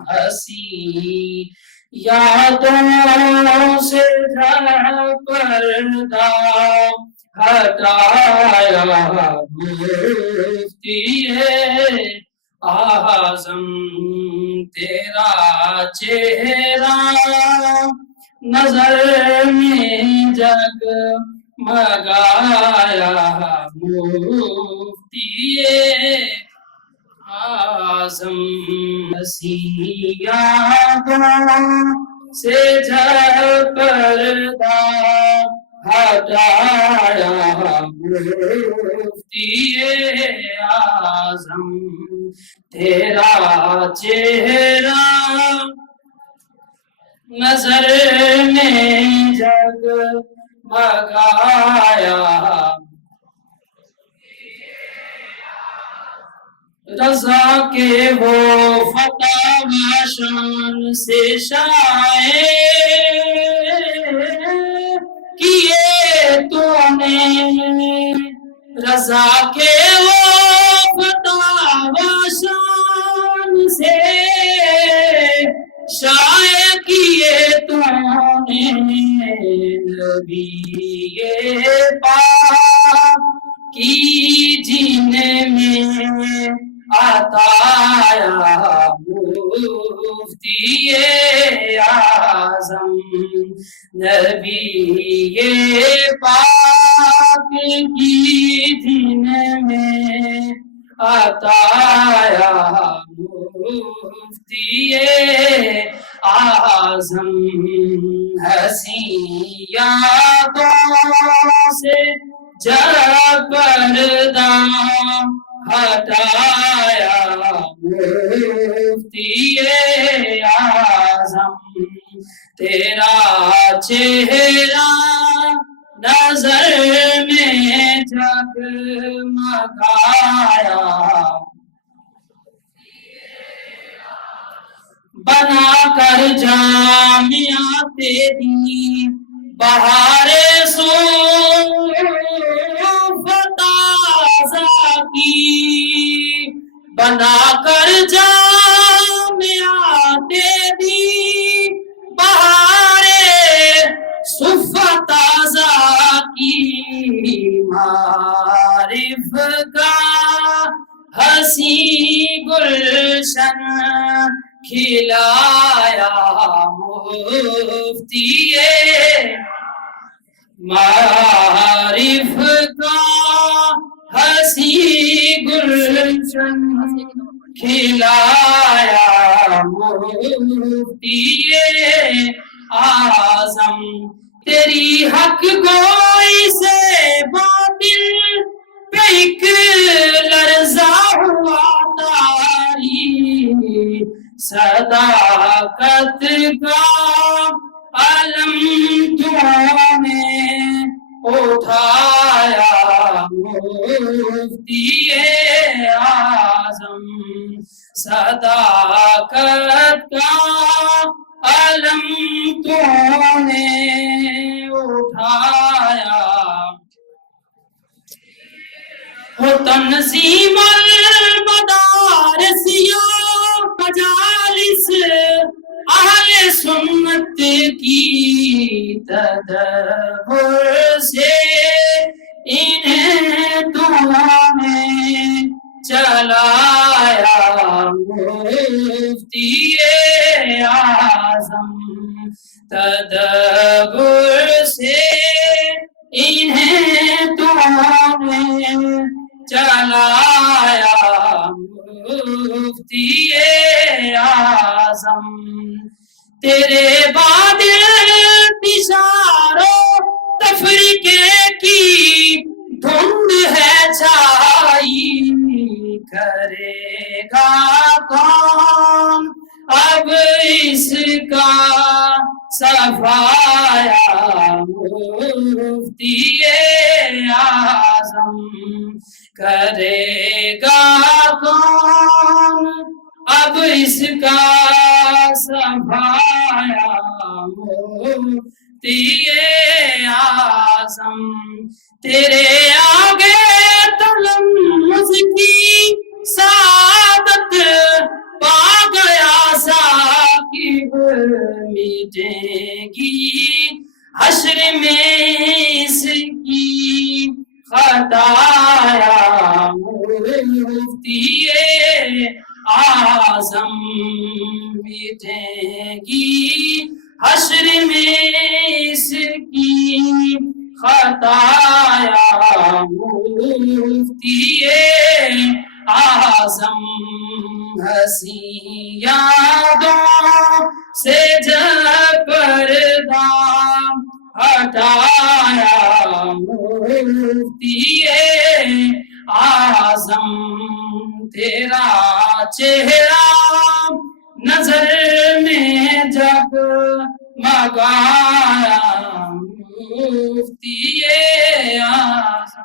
ہنسی یادوں سے پردہ ہٹایا مفتی اعظم تیرا چہرہ نظر میں جگ مگایا مفتی اعظم یادوں سے پردہ ہٹایا مفتی اعظم تیرا چہرہ نظر میں جگ مگایا رضا کے وہ فتح شان سے شائع کیے تو نے رضا کے وہ فتح شان سے شائع کیے تو نے نبی پاک کی جن میں عطایا مفتی اعظم نبی پاک کی جن میں عطایا مفتی اعظم ہنسی یادوں سے جب پردہ ہٹایا مفتی اعظم تیرا چہرہ نظر میں جگمگایا بنا کر جامعہ تیری بہار کی بنا کر جامعہ تیری بہار صفت تازہ کی معرف کا ہنسی گلشن کھلایا مفتی معرف کا ہنسی گلشن کھلایا مفتی اعظم تیری حق گوئی سے باطل پہ ایک لرزہ ہوا تاری صداقت کا علم تو نے اٹھایا مفتی اعظم صداقت کا علم تو نے اٹھایا ہو تنظیم المدارس یا مجالس اہل سنت کی تدبر سے انہیں تو نے چلایا مفتی اعظم تدبر سے انہیں تو نے چلایا مفتی اعظم تیرے بعد انتشار و تفریقے کی دھند ہے چھائی کرے گا کون اب اس کا صفایا مفتی اعظم کرے گا کون اب اس کا صفایا مفتی اعظم تیرے آگے تلمذ کی سعادت پا گیا سا مٹے گی حشر میں اس کی خطایا مفتی اعظم مٹے گی حشر میں اس کی خطایا مفتی اعظم ہنسی یادوں سے جب پردہ ہٹایا مفتی اعظم تیرا چہرہ نظر میں جب مگایا مفتی اعظم